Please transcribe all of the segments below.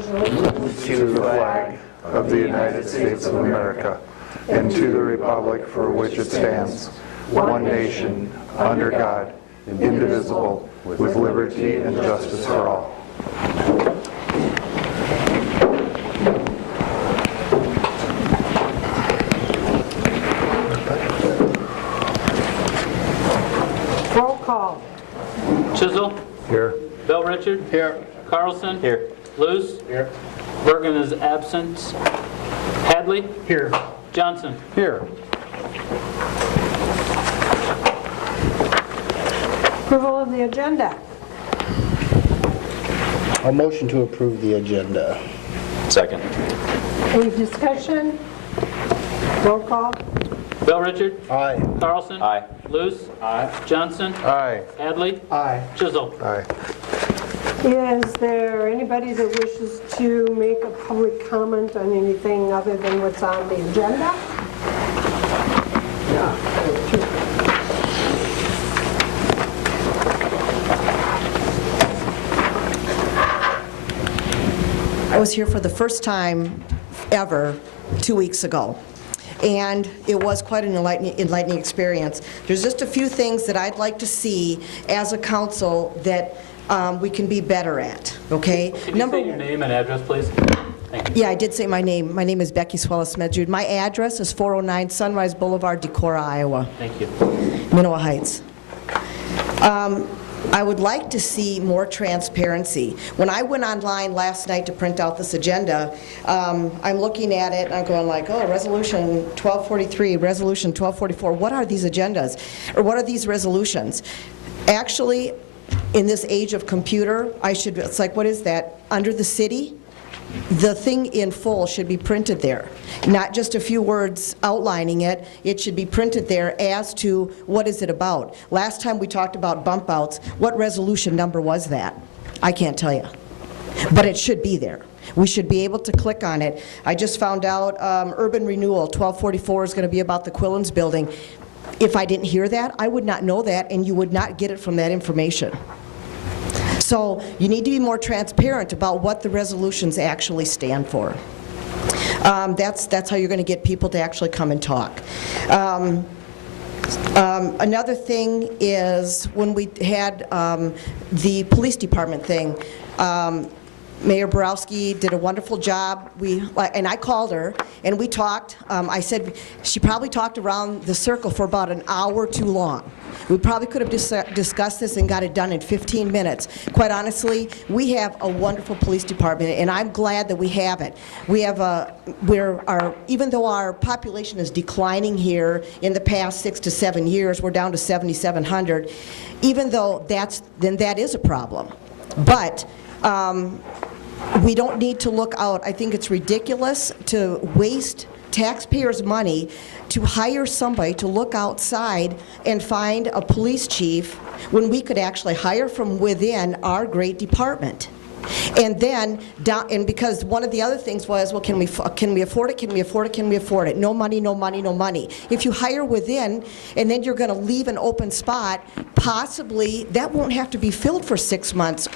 pledge allegiance to the flag of the United States of America and to the republic for which it stands, one nation, under God, indivisible, with liberty and justice for all. roll call. Chisel. Here. Bell Richard. Here. Carlson. Here. Luce. Here. Bergen is absent. Hadley. Here. Johnson. Here. Approval of the agenda. A motion to approve the agenda. Second. Any discussion? Roll call. Bell Richard. Aye. Carlson. Aye. Luce. Aye. Johnson. Aye. Hadley. Aye. Chisel. Aye. Is there anybody that wishes to make a public comment on anything other than what's on the agenda? I was here for the first time ever 2 weeks ago, and it was quite an enlightening experience. There's just a few things that I'd like to see as a council that we can be better at, okay? Can you say your name and address, please? Thank you. Yeah, I did say my name. My name is Becky Swellis-Medjud. My address is 409 Sunrise Boulevard, Decorah, Iowa. Thank you. Minoa Heights. I would like to see more transparency. When I went online last night to print out this agenda, I'm looking at it and I'm going like, oh, Resolution 1243, Resolution 1244, what are these agendas? Or what are these resolutions? Actually, in this age of computer, it's like, what is that? Under the city? The thing in full should be printed there, not just a few words outlining it. It should be printed there as to what is it about. Last time we talked about bump outs, what resolution number was that? I can't tell you, but it should be there. We should be able to click on it. I just found out urban renewal 1244 is going to be about the Quillens building. If I didn't hear that, I would not know that, and you would not get it from that information. So you need to be more transparent about what the resolutions actually stand for. That's how you're going to get people to actually come and talk. Another thing is when we had the police department thing, Mayor Borowski did a wonderful job. And I called her, and we talked. I said she probably talked around the circle for about an hour too long. We probably could have discussed this and got it done in 15 minutes. Quite honestly, we have a wonderful police department, and I'm glad that we have it. We have even though our population is declining here in the past 6 to 7 years, we're down to 7,700. Even though that is a problem, but. We don't need to look out. I think it's ridiculous to waste taxpayers' money to hire somebody to look outside and find a police chief when we could actually hire from within our great department. And then, because one of the other things was, well, can we afford it? Can we afford it? Can we afford it? No money, no money, no money. If you hire within, and then you're going to leave an open spot, possibly that won't have to be filled for 6 months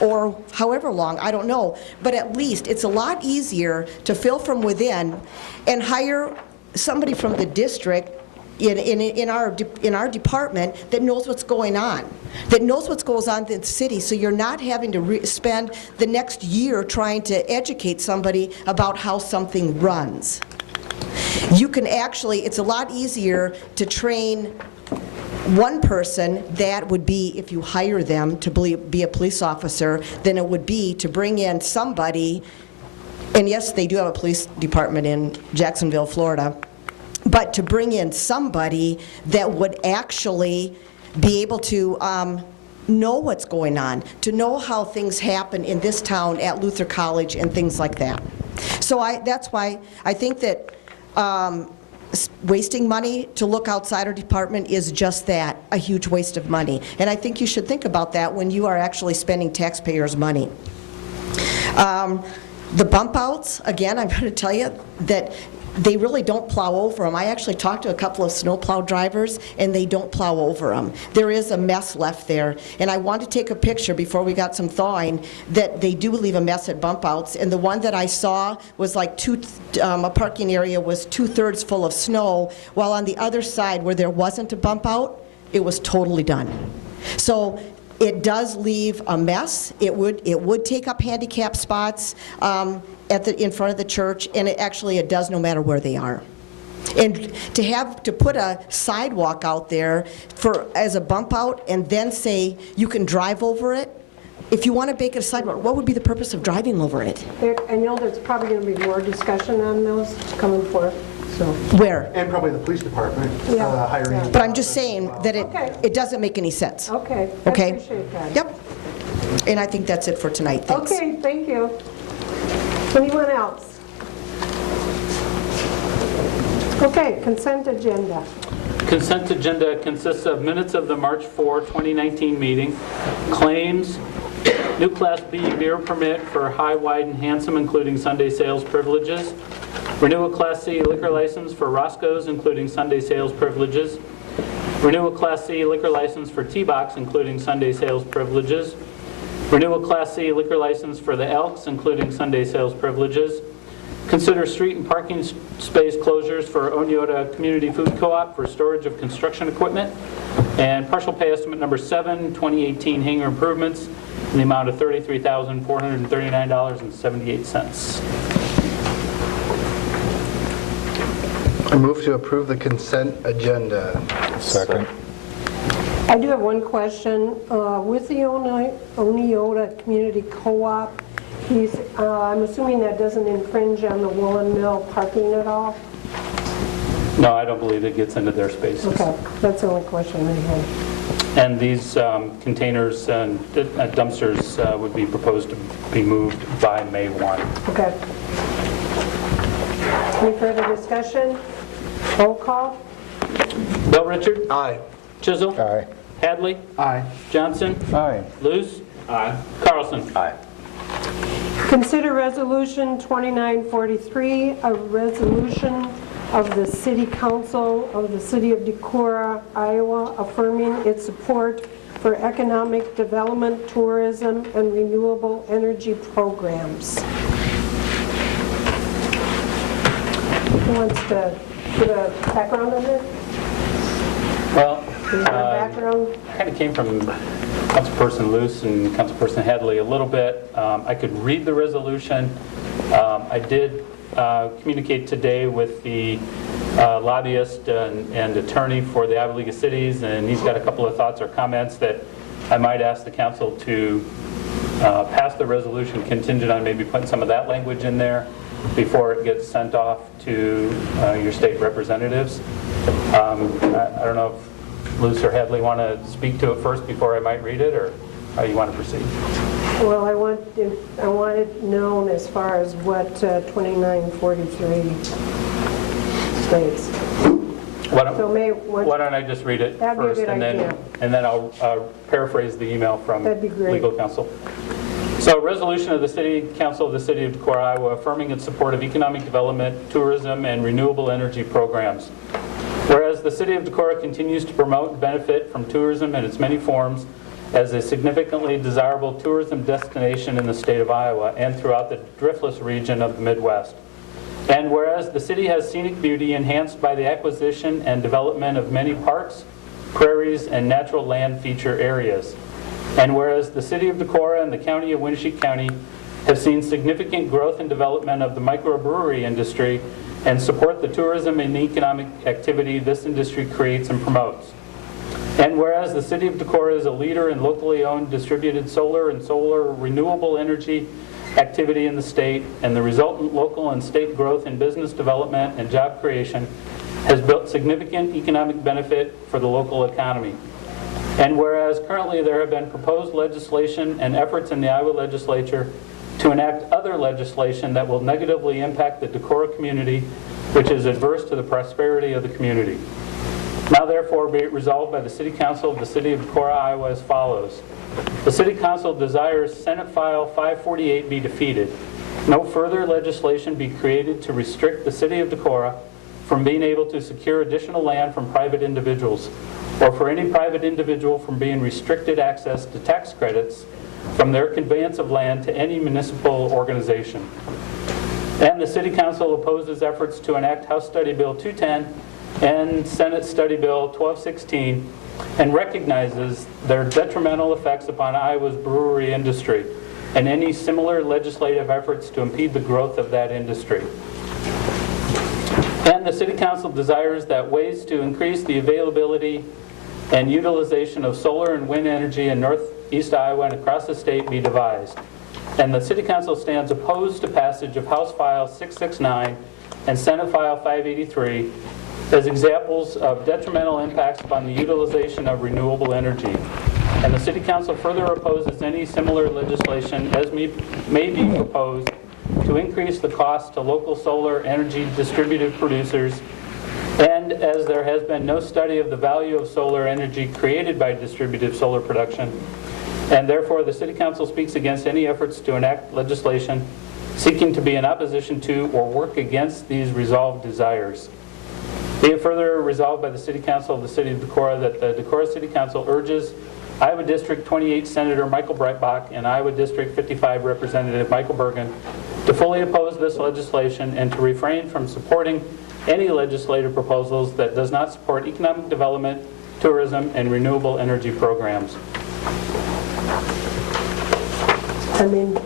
or however long, I don't know. But at least it's a lot easier to fill from within and hire somebody from the district in our department that knows what's going on, that knows what goes on in the city, so you're not having to spend the next year trying to educate somebody about how something runs. You can actually, it's a lot easier to train one person, that would be if you hire them to be a police officer, than it would be to bring in somebody, and yes, they do have a police department in Jacksonville, Florida, but to bring in somebody that would actually be able to know what's going on, to know how things happen in this town at Luther College and things like that. So that's why I think that wasting money to look outside our department is just that, a huge waste of money. And I think you should think about that when you are actually spending taxpayers' money. The bump outs, again, I'm going to tell you that they really don't plow over them. I actually talked to a couple of snowplow drivers, and they don't plow over them. There is a mess left there, and I wanted to take a picture before we got some thawing that they do leave a mess at bump outs, and the one that I saw was like a parking area was 2/3 full of snow, while on the other side where there wasn't a bump out, it was totally done. So it does leave a mess. It would take up handicap spots in front of the church, and it does no matter where they are. And to put a sidewalk out there as a bump out and then say you can drive over it, if you want to make it a sidewalk, what would be the purpose of driving over it? I know there's probably going to be more discussion on those coming forth, so. Where? And probably the police department Yeah. hiring. But I'm just saying that Okay. it doesn't make any sense. Okay, I Okay? appreciate that. Yep. And I think that's it for tonight. Thanks. Okay, thank you. Anyone else? Okay, consent agenda. Consent agenda consists of minutes of the March 4, 2019 meeting, claims, new Class B beer permit for High, Wide, and Handsome, including Sunday sales privileges, renewal Class C liquor license for Roscoe's, including Sunday sales privileges, renewal Class C liquor license for T-Box, including Sunday sales privileges, renewal Class C liquor license for the Elks, including Sunday sales privileges, consider street and parking space closures for Onyota Community Food Co-op for storage of construction equipment, and partial pay estimate number 7, 2018 hangar improvements in the amount of $33,439.78. I move to approve the consent agenda. Second. I do have one question. With the Onyota Community Co-op, I'm assuming that doesn't infringe on the Woolen Mill parking at all? No, I don't believe it gets into their spaces. Okay, that's the only question I had. And these containers and dumpsters would be proposed to be moved by May 1. Okay. Any further discussion? Roll call? Bell Richard? Aye. Chisel? Aye. Hadley? Aye. Johnson? Aye. Luce? Aye. Carlson? Aye. Consider Resolution 2943, a resolution of the City Council of the City of Decorah, Iowa, affirming its support for economic development, tourism, and renewable energy programs. Who wants to give a background on it? Well, Do you have a background? I kind of came from Councilperson Luce and Councilperson Hadley a little bit. I could read the resolution. I did communicate today with the lobbyist and attorney for the Iowa League of Cities, and he's got a couple of thoughts or comments that I might ask the council to pass the resolution contingent on maybe putting some of that language in there before it gets sent off to your state representatives. I don't know if Luce or Hadley want to speak to it first before I might read it, or how you want to proceed? Well, I want it known as far as what 2943 states. Why So why don't I just read it That'd be a first, good and idea. then I'll paraphrase the email from That'd be great. legal counsel. So, resolution of the City Council of the City of Decorah, Iowa, affirming its support of economic development, tourism, and renewable energy programs. Whereas the City of Decorah continues to promote and benefit from tourism in its many forms as a significantly desirable tourism destination in the state of Iowa and throughout the driftless region of the Midwest. And whereas the city has scenic beauty enhanced by the acquisition and development of many parks, prairies, and natural land feature areas. And whereas the City of Decorah and the County of Winneshiek County have seen significant growth and development of the microbrewery industry and support the tourism and economic activity this industry creates and promotes. And whereas the City of Decorah is a leader in locally owned distributed solar and solar renewable energy activity in the state, and the resultant local and state growth in business development and job creation has built significant economic benefit for the local economy. And whereas currently there have been proposed legislation and efforts in the Iowa legislature to enact other legislation that will negatively impact the Decorah community, which is adverse to the prosperity of the community. Now therefore be it resolved by the City Council of the City of Decorah, Iowa as follows. The City Council desires Senate File 548 be defeated. No further legislation be created to restrict the City of Decorah from being able to secure additional land from private individuals, or for any private individual from being restricted access to tax credits from their conveyance of land to any municipal organization. And the City Council opposes efforts to enact House Study Bill 210 and Senate Study Bill 1216 and recognizes their detrimental effects upon Iowa's brewery industry and any similar legislative efforts to impede the growth of that industry. And the City Council desires that ways to increase the availability and utilization of solar and wind energy in northeast Iowa and across the state be devised. And the City Council stands opposed to passage of House File 669 and Senate File 583 as examples of detrimental impacts upon the utilization of renewable energy. And the City Council further opposes any similar legislation as may be proposed to increase the cost to local solar energy distributed producers, and as there has been no study of the value of solar energy created by distributed solar production, and therefore the City Council speaks against any efforts to enact legislation seeking to be in opposition to or work against these resolved desires. Be it further resolved by the City Council of the City of Decorah that the Decorah City Council urges Iowa District 28 Senator Michael Breitbach and Iowa District 55 Representative Michael Bergen to fully oppose this legislation and to refrain from supporting any legislative proposals that does not support economic development, tourism, and renewable energy programs. I mean,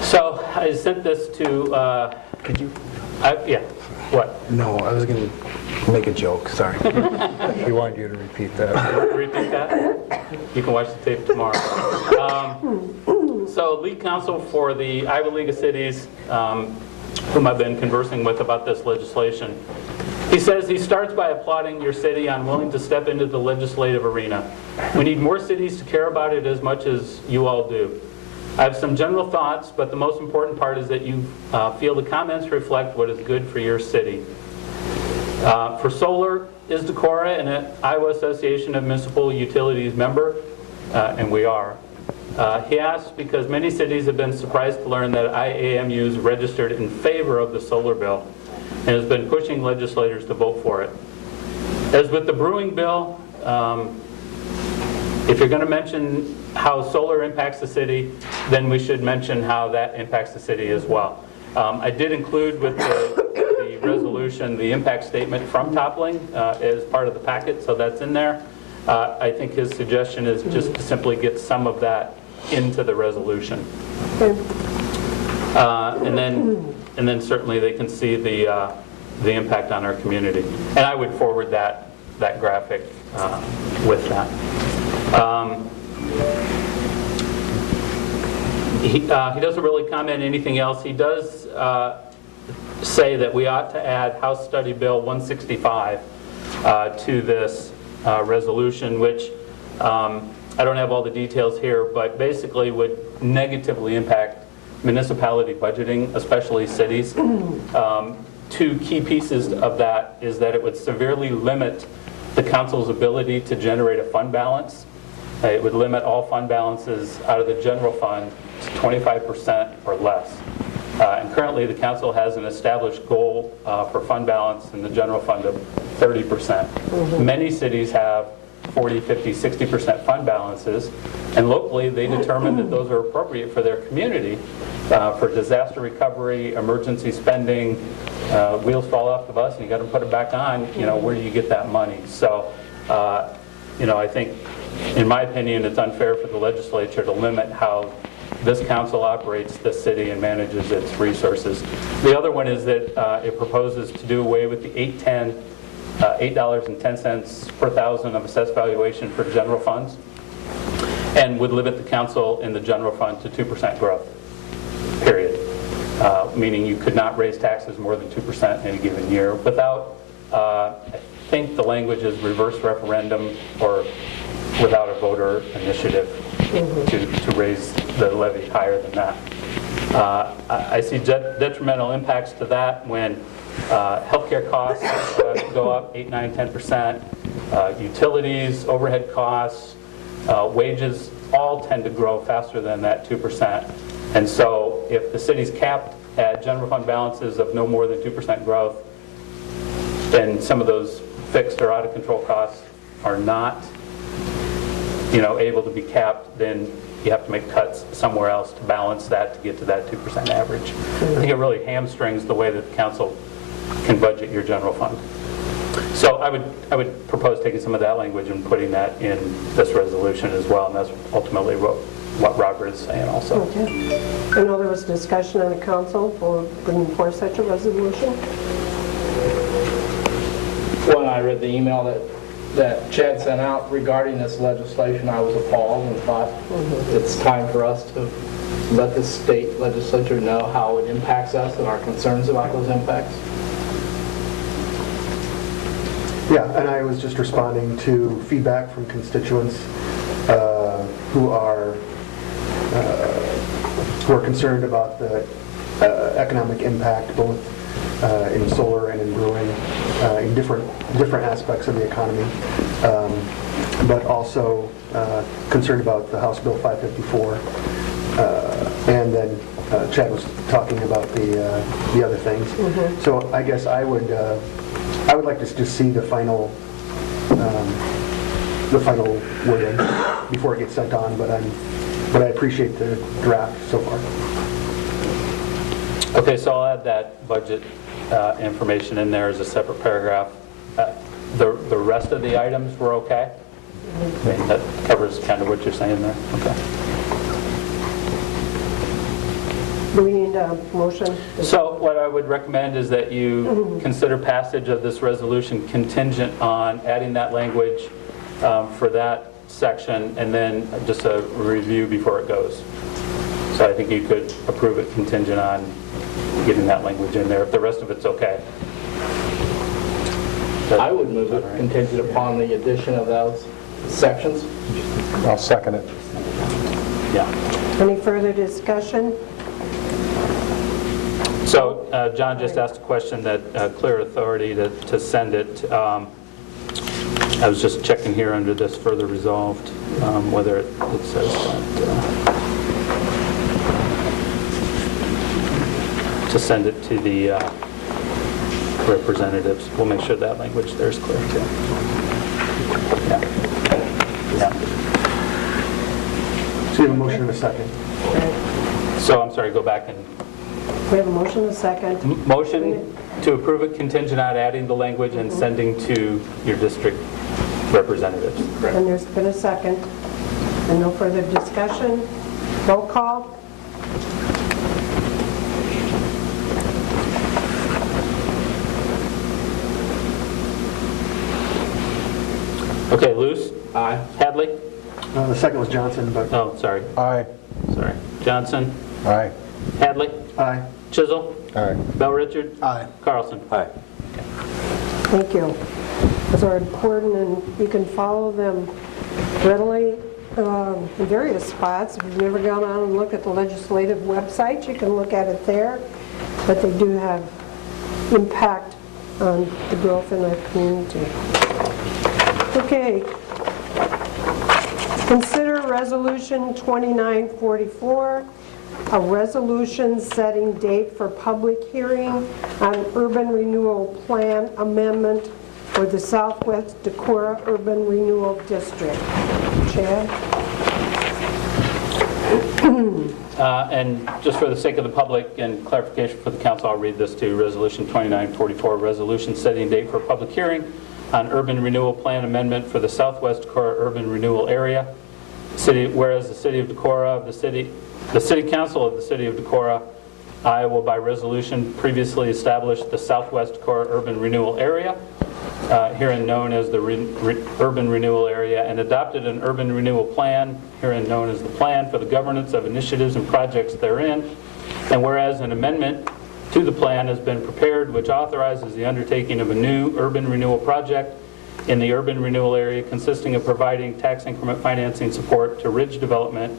So I sent this to, Could you? yeah, what? No, I was going to make a joke, sorry. He wanted you to repeat that. Repeat that? You can watch the tape tomorrow. So lead counsel for the Iowa League of Cities, whom I've been conversing with about this legislation, he says he starts by applauding your city on willing to step into the legislative arena. We need more cities to care about it as much as you all do. I have some general thoughts, but the most important part is that you feel the comments reflect what is good for your city. For solar, is Decorah an Iowa Association of Municipal Utilities member? And we are. He asks because many cities have been surprised to learn that IAMUs registered in favor of the solar bill and has been pushing legislators to vote for it. As with the brewing bill, if you're going to mention how solar impacts the city, then we should mention how that impacts the city as well. I did include with the resolution the impact statement from Toppling as part of the packet, so that's in there. I think his suggestion is just to simply get some of that into the resolution. And then certainly they can see the impact on our community. And I would forward that graphic with that. He doesn't really comment anything else. He does say that we ought to add House Study Bill 165 to this resolution, which I don't have all the details here, but basically would negatively impact municipality budgeting, especially cities. Two key pieces of that is that it would severely limit the council's ability to generate a fund balance. It would limit all fund balances out of the general fund to 25% or less. And currently the council has an established goal for fund balance in the general fund of 30%. Many cities have 40, 50, 60% fund balances, and locally they determine that those are appropriate for their community for disaster recovery, emergency spending, wheels fall off the bus and you got to put it back on, where do you get that money? So, I think, in my opinion, it's unfair for the legislature to limit how this council operates the city and manages its resources. The other one is that it proposes to do away with the $8.10 per thousand of assessed valuation for general funds, and would limit the council in the general fund to 2% growth, period. Meaning you could not raise taxes more than 2% in a given year without, I think the language is reverse referendum or without a voter initiative to raise the levy higher than that. I see detrimental impacts to that when healthcare costs go up 8, 9, 10%, utilities, overhead costs, wages all tend to grow faster than that 2%. And so if the city's capped at general fund balances of no more than 2% growth, then some of those fixed or out of control costs are not, able to be capped, then you have to make cuts somewhere else to balance that to get to that 2% average. I think it really hamstrings the way that the council can budget your general fund. So I would propose taking some of that language and putting that in this resolution as well, and that's ultimately what Robert is saying also. Okay. I know there was discussion on the council for bringing forth such a resolution. When I read the email that Chad sent out regarding this legislation, I was appalled and thought it's time for us to let the state legislature know how it impacts us and our concerns about those impacts. Yeah, and I was just responding to feedback from constituents who are concerned about the economic impact, both in solar and in brewing, in different aspects of the economy, but also concerned about the House Bill 554, and then Chad was talking about the other things. So I guess I would like to just see the final wording before it gets sent on, but I appreciate the draft so far. Okay, so I'll add that budget information in there as a separate paragraph. The rest of the items were okay? I mean, that covers kind of what you're saying there. Okay. Do we need a motion? So what I would recommend is that you consider passage of this resolution contingent on adding that language for that section, and then just a review before it goes. So I think you could approve it contingent on getting that language in there, if the rest of it's okay. I would move it contingent upon the addition of those sections. I'll second it. Yeah. Any further discussion? So John just asked a question that clear authority to send it. I was just checking here under this further resolved, whether it says that, to send it to the representatives. We'll make sure that language there is clear too. Yeah. Yeah. So you have a motion and a second. So I'm sorry, go back and We have a motion and a second. motion to approve it contingent on adding the language and sending to your district representatives. And there's been a second. And no further discussion. Roll call. Okay, Luce? Aye. Hadley? The second was Johnson, but Oh, sorry. aye. Sorry. Johnson? Aye. Hadley? Aye. Chisel? Aye. Bell Richard? Aye. Carlson? Aye. Thank you. Those are important, and you can follow them readily in various spots. If you've never gone on and looked at the legislative website, you can look at it there. But they do have impact on the growth in our community. Okay. Consider Resolution 2944, a resolution setting date for public hearing on urban renewal plan amendment for the Southwest Decorah Urban Renewal District. Chad? And just for the sake of the public and clarification for the council, I'll read this to Resolution 2944, resolution setting date for public hearing on urban renewal plan amendment for the Southwest Decorah Urban Renewal Area. Whereas the City of Decorah, the City Council of the City of Decorah, Iowa, by resolution previously established the Southwest Decorah Urban Renewal Area, herein known as the Urban Renewal Area, and adopted an urban renewal plan, herein known as the Plan for the Governance of Initiatives and Projects therein. And whereas an amendment to the plan has been prepared, which authorizes the undertaking of a new urban renewal project in the urban renewal area consisting of providing tax increment financing support to ridge development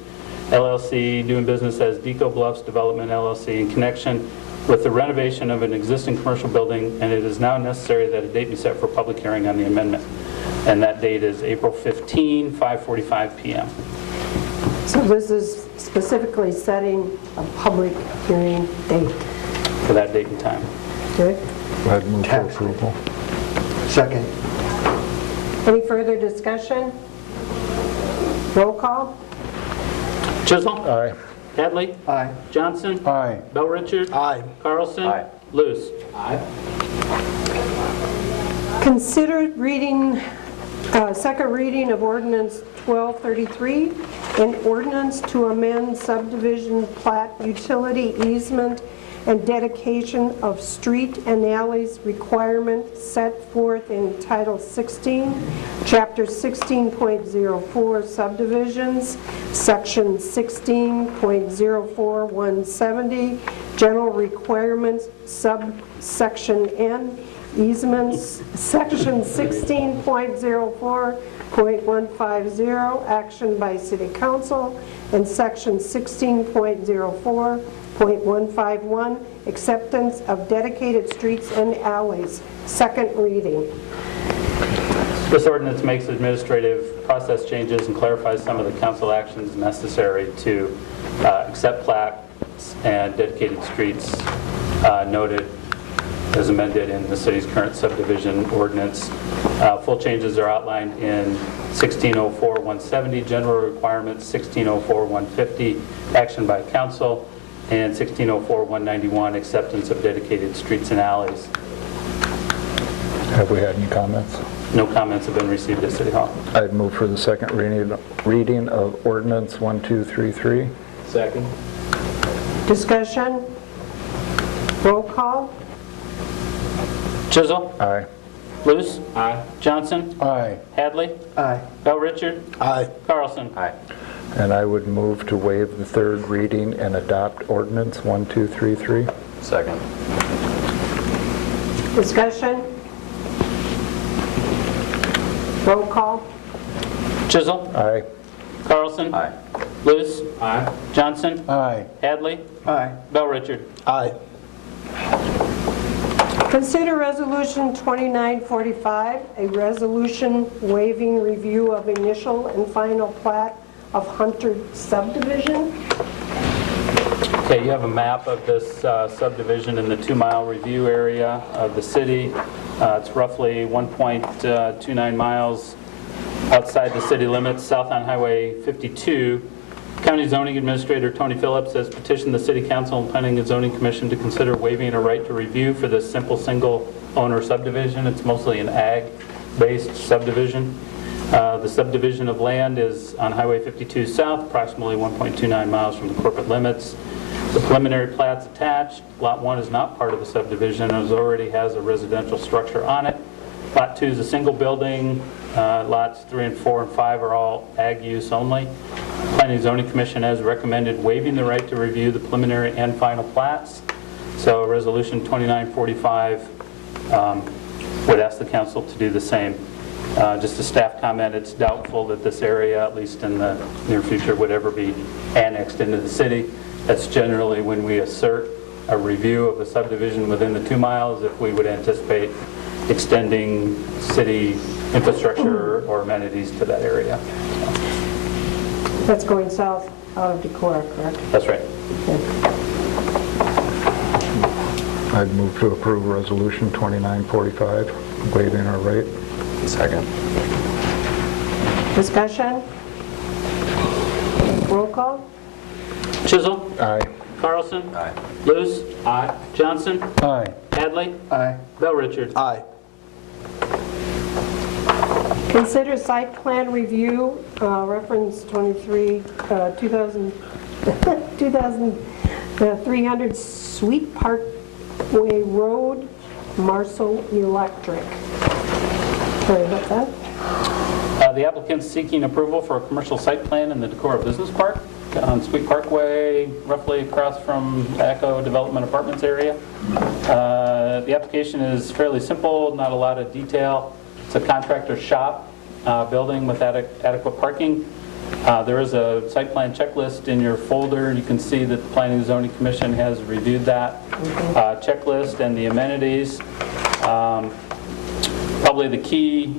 LLC, doing business as Deco Bluffs Development LLC, in connection with the renovation of an existing commercial building, and it is now necessary that a date be set for public hearing on the amendment. And that date is April 15, 5:45 p.m. So this is specifically setting a public hearing date. for that date and time. Okay? I'd move for approval. Second. Any further discussion? Roll call? Chisholm? Aye. Hadley? Aye. Johnson? Aye. Bell Richard? Aye. Carlson? Aye. Luce? Aye. Consider reading, second reading of ordinance 1233, an ordinance to amend subdivision plat utility easement and dedication of street and alleys requirement set forth in Title 16, Chapter 16.04 subdivisions, Section 16.04170, general requirements, subsection N, easements, Section 16.04.150, action by City Council, and Section 16.04.151, acceptance of dedicated streets and alleys. Second reading. This ordinance makes administrative process changes and clarifies some of the council actions necessary to accept plats and dedicated streets noted as amended in the city's current subdivision ordinance. Full changes are outlined in 1604-170, general requirements, 1604-150, action by council, and 1604-191, acceptance of dedicated streets and alleys. Have we had any comments? No comments have been received at City Hall. I'd move for the second reading of ordinance 1233. Second. Discussion? Roll call? Chisholm? Aye. Luce? Aye. Johnson? Aye. Hadley? Aye. Bell Richard? Aye. Carlson? Aye. And I would move to waive the third reading and adopt ordinance 1233. Second. Discussion? Roll call? Chisholm? Aye. Carlson? Aye. Luce? Aye. Johnson? Aye. Hadley? Aye. Bell Richard? Aye. Consider Resolution 2945, a resolution waiving review of initial and final plat of Hunter subdivision. Okay, you have a map of this subdivision in the 2-mile review area of the city. It's roughly 1.29 miles outside the city limits, south on Highway 52. County Zoning Administrator Tony Phillips has petitioned the City Council and Planning and Zoning Commission to consider waiving a right to review for this simple single-owner subdivision. It's mostly an ag-based subdivision. The subdivision of land is on Highway 52 south, approximately 1.29 miles from the corporate limits. The preliminary plat's attached. Lot 1 is not part of the subdivision and already has a residential structure on it. Lot 2 is a single building. Lots 3 and 4 and 5 are all ag use only. Planning and Zoning Commission has recommended waiving the right to review the preliminary and final plats. So Resolution 2945 would ask the council to do the same. Just a staff comment, it's doubtful that this area, at least in the near future, would ever be annexed into the city. That's generally when we assert a review of a subdivision within the 2 miles, if we would anticipate extending city infrastructure or amenities to that area. That's going south out of Decorah, correct? That's right. I'd move to approve resolution 2945, waiving our right. Second. Discussion? Roll call? Chisholm? Aye. Carlson? Aye. Luce? Aye. Johnson? Aye. Hadley? Aye. Bell Richard? Aye. Consider site plan review, reference 23, 2300 Sweet Parkway Road, Marshall Electric. Sorry about that. The applicant's seeking approval for a commercial site plan in the Decorah Business Park on Sweet Parkway, roughly across from Echo Development Apartments area. The application is fairly simple, not a lot of detail. It's a contractor shop building with adequate parking. There is a site plan checklist in your folder. You can see that the Planning and Zoning Commission has reviewed that checklist and the amenities. Probably the key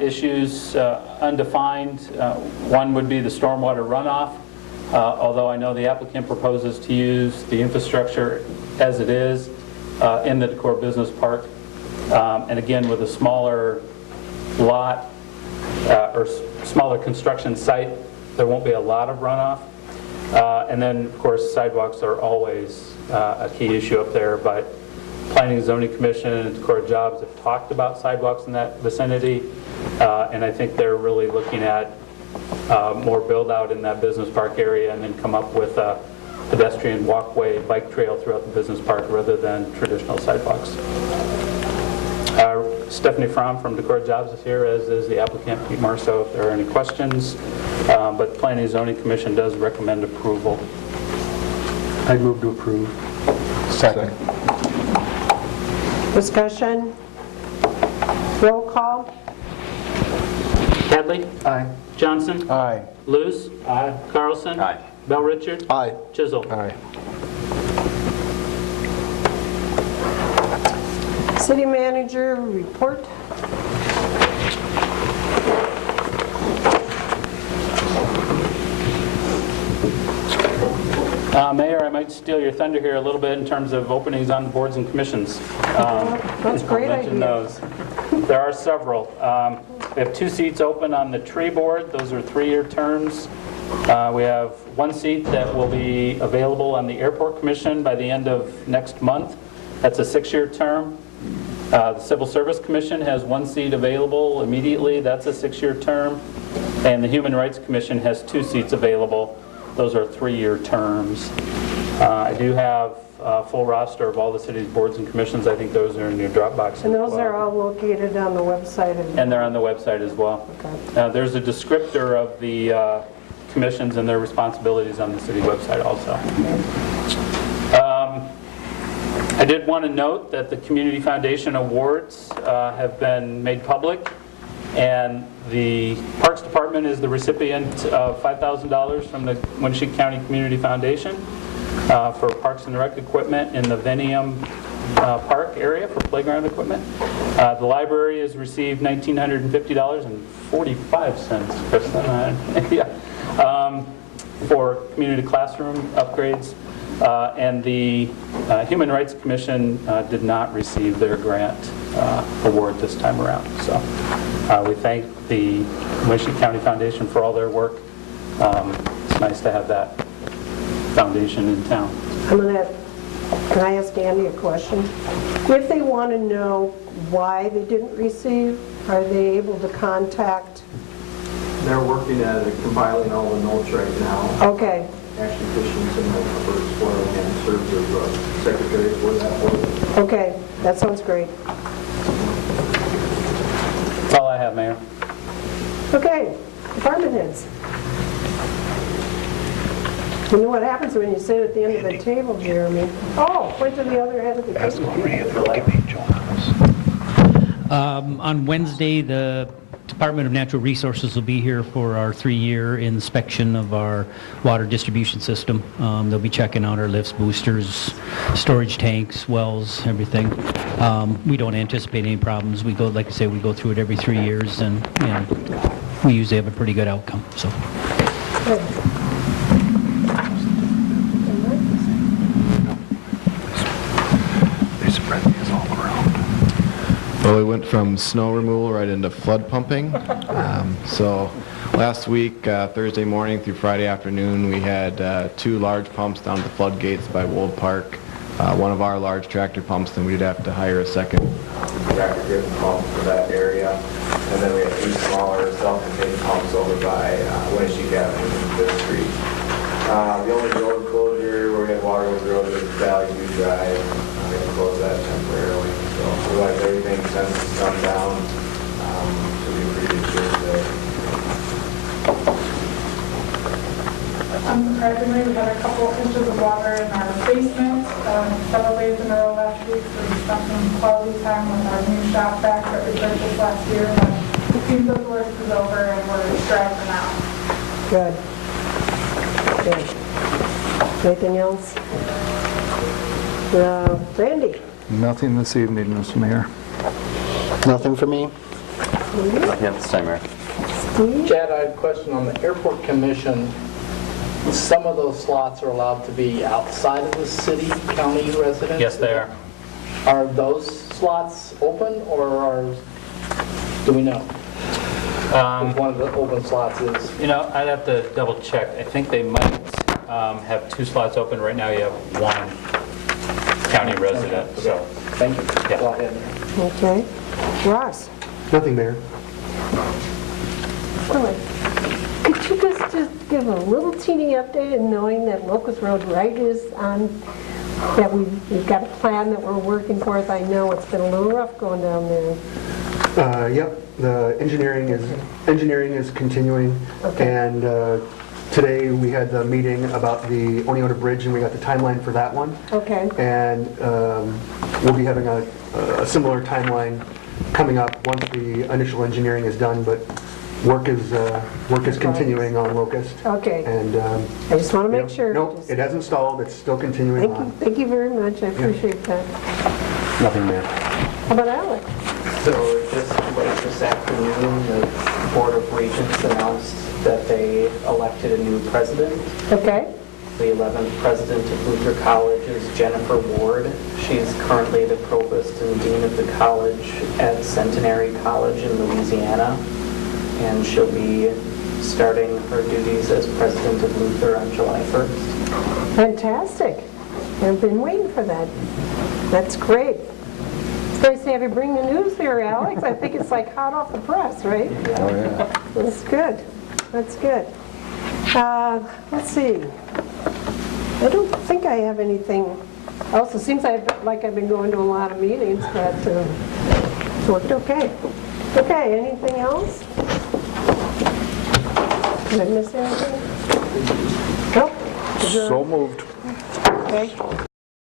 issues undefined. One would be the stormwater runoff, although I know the applicant proposes to use the infrastructure as it is in the Decorah Business Park. And again, with a smaller lot or smaller construction site, there won't be a lot of runoff. And then, of course, sidewalks are always a key issue up there, but Planning and Zoning Commission and Decorah Jobs have talked about sidewalks in that vicinity, and I think they're really looking at more build out in that business park area and then come up with a pedestrian walkway, bike trail throughout the business park rather than traditional sidewalks. Stephanie Fromm from Decorah Jobs is here, as is the applicant, Pete Marceau, if there are any questions. But the Planning and Zoning Commission does recommend approval. I move to approve. Second. Discussion? Roll call? Hadley? Aye. Johnson? Aye. Luce? Aye. Carlson? Aye. Bell Richard? Aye. Chisholm? Aye. City manager report. Mayor, I might steal your thunder here a little bit in terms of openings on the boards and commissions. That's a great I'll mention idea. those. There are several. We have 2 seats open on the tree board. Those are 3-year terms. We have 1 seat that will be available on the airport commission by the end of next month. That's a 6-year term. The Civil Service Commission has 1 seat available immediately. That's a 6-year term. And the Human Rights Commission has 2 seats available. Those are 3-year terms. I do have a full roster of all the city's boards and commissions. I think those are in your Dropbox. And as those well. are all located on the website. And they're on the website as well. Okay. There's a descriptor of the commissions and their responsibilities on the city website also. I did want to note that the Community Foundation Awards have been made public, and the Parks Department is the recipient of $5,000 from the Winnebago County Community Foundation for Parks and Rec equipment in the Venium Park area for playground equipment. The library has received $1,950.45, Kristen, for community classroom upgrades. And the Human Rights Commission did not receive their grant award this time around. So we thank the Winnebago County Foundation for all their work. It's nice to have that foundation in town. Can I ask Andy a question? If they want to know why they didn't receive, are they able to contact? They're working at compiling all the notes right now. Okay, Actually, Christensen, my first spoil and serves as secretary for that board. okay, that sounds great. That's all I have, Mayor. Okay, department heads. You know what happens when you sit at the end of the table, Jeremy? Oh, went to the other end of the table. On Wednesday, the Department of Natural Resources will be here for our 3-year inspection of our water distribution system. They'll be checking out our lifts, boosters, storage tanks, wells, everything. We don't anticipate any problems. We go, like I say, we go through it every 3 years, and we usually have a pretty good outcome. So. Good. They spread these all around. Well, we went from snow removal right into flood pumping. So last week, Thursday morning through Friday afternoon, we had 2 large pumps down at the floodgates by Wold Park. One of our large tractor pumps, then we'd have to hire a second tractor-driven pump for that area. And then we have 2 smaller self-contained pumps over by Winnebago Avenue and 5th Street. The only road closure where we had water was the road is Valley View Drive. We're going to close that temporarily. So otherwise, everything since it's come down should be pretty good shape there. Unsurprisingly, we had a couple inches of water in our basement several days in a row last week, so we spent some quality time with our new shop vac that we purchased last year, but it seems the worst is over and we're striving out. Good. Good. Anything else? Randy? Nothing this evening, Mr. Mayor. Nothing for me? Nothing at this time, Mayor. Steve? Chad, I had a question on the airport commission. Some of those slots are allowed to be outside of the city, county residents? Yes, they are. Are those slots open, or do we know? If one of the open slots is, You know, I'd have to double check. I think they might have 2 slots open. Right now you have 1 county resident, so. thank you. Yeah. Go ahead. Okay. Ross? Nothing, Mayor. Could you just give a little teeny update in knowing that Locust Road Right is on, that we've got a plan that we're working towards? I know it's been a little rough going down there. Yep, the engineering is continuing. Okay. And today we had the meeting about the Oneota Bridge, and we got the timeline for that one. Okay. And we'll be having a similar timeline coming up once the initial engineering is done, but work is continuing on Locust. Okay. And I just want to make sure. Nope, it hasn't stalled, it's still continuing Thank you, on. thank you very much, I appreciate that. Nothing, Mayor. How about Alex? So just late this afternoon, the Board of Regents announced that they elected a new president. Okay, The 11th president of Luther College is Jennifer Ward. She's currently the provost and dean of the college at Centenary College in Louisiana, and she'll be starting her duties as president of Luther on July 1st. fantastic. I've been waiting for that. That's great. It's nice to have you bring the news there, Alex. I think it's like hot off the press, right? Oh, yeah. That's good. That's good. Let's see. I don't think I have anything else. It seems like I've been going to a lot of meetings, but it's worked okay. Okay, anything else? Did I miss anything? Nope. So moved. Okay.